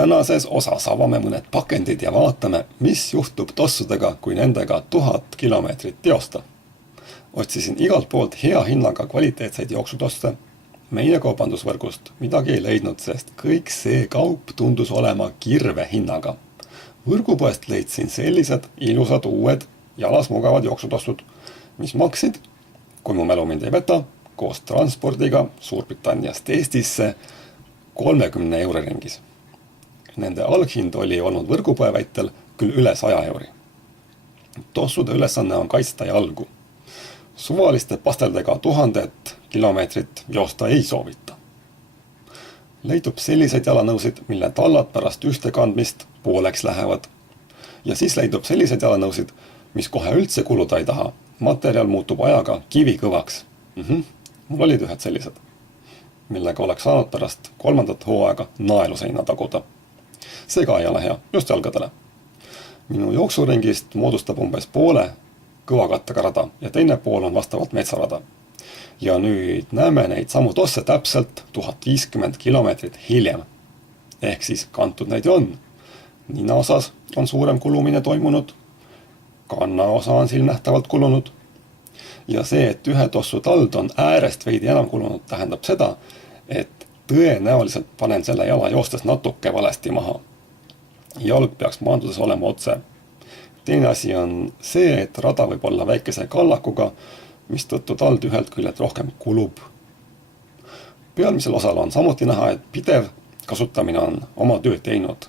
Tänases osas avame mõned pakendid ja vaatame, mis juhtub tossudega, kui nendega 1000 kilomeetrit teosta. Otsisin igalt poolt hea hinnaga kvaliteetseid jooksutosse. Meie kaubandusvõrgust midagi ei leidnud, sest kõik see kaup tundus olema kirve hinnaga. Võrgupoest leidsin sellised ilusad uued jalas mugavad jooksutossud, mis maksid, kui mu mälu mind ei peta, koos transpordiga Suurbritanniast Eestisse 30 euro ringis. Nende alghind oli olnud võrgupoe väitel küll üle 100 euri. Tossude ülesanne on kaitsta jalgu. Suvaliste pasteldega 1000 kilomeetrit joosta ei soovita. Leidub selliseid jalanõusid, mille tallad pärast ühte kandmist pooleks lähevad. Ja siis leidub selliseid jalanõusid, mis kohe üldse kuluda ei taha. Materjal muutub ajaga kivikõvaks. Mul olid ühed sellised, millega oleks saanud pärast 3. hooaega naeluseina taguda. See ka ei ole hea, just jalgadele. Minu jooksuringist moodustab umbes poole kõvakattega rada ja teine pool on vastavalt metsarada. Ja nüüd näeme neid samu tosse täpselt 1050 kilomeetrit hiljem. Ehk siis kantud neid ju on. Nina osas on suurem kulumine toimunud, kanna osa on silmnähtavalt kulunud. Ja see, et ühe tossu tald on äärest veidi enam kulunud, tähendab seda, et tõenäoliselt panen selle jala joostes natuke valesti maha. Jalg peaks maandudes olema otse. Teine asi on see, et rada võib olla väikese kallakuga, mis tõttu tald ühelt küljelt rohkem kulub. Pealmisel osal on samuti näha, et pidev kasutamine on oma tööd teinud.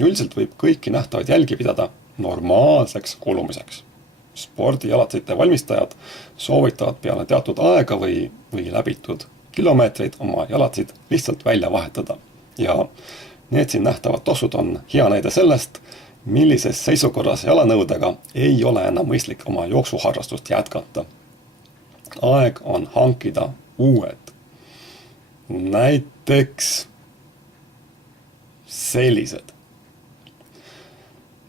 Üldiselt võib kõiki nähtavaid jälgi pidada normaalseks kulumiseks. Spordijalatsite valmistajad soovitavad peale teatud aega või läbitud kilomeetreid oma jalatsid lihtsalt välja vahetada. Ja need siin nähtavad tossud on hea näide sellest, millises seisukorras jalanõudega ei ole enam mõistlik oma jooksuharrastust jätkata. Aeg on hankida uued. Näiteks sellised.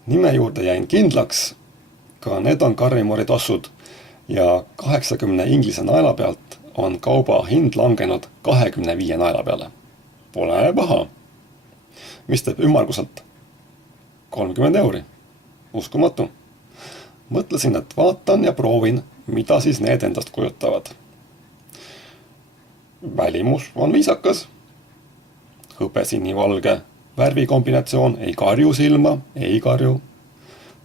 Nime juurde jäin kindlaks, ka need on Karrimori tossud ja 80 inglise naela pealt on kauba hind langenud 25 naela peale. Pole paha. Mis teeb ümmarguselt 30 euri. Uskumatu. Mõtlesin, et vaatan ja proovin, mida siis need endast kujutavad. Välimus on viisakas. Hõbesinivalge värvikombinatsioon ei karju silma, ei karju.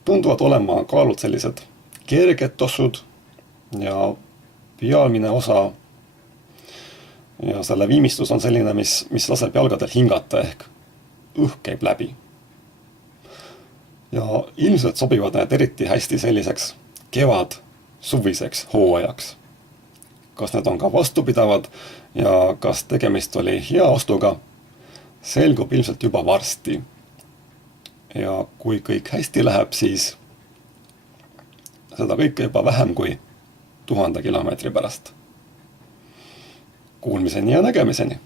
Tunduvad olema kaalud sellised kerged tossud ja pealmine osa ja selle viimistlus on selline, mis laseb jalgadel hingata ehk õhk käib läbi. Ja ilmselt sobivad need eriti hästi selliseks kevad-suviseks hooajaks. Kas need on ka vastupidavad ja kas tegemist oli hea ostuga, selgub ilmselt juba varsti. Ja kui kõik hästi läheb, siis seda kõike juba vähem kui 1000 kilomeetri pärast. Kuulmiseni ja nägemiseni!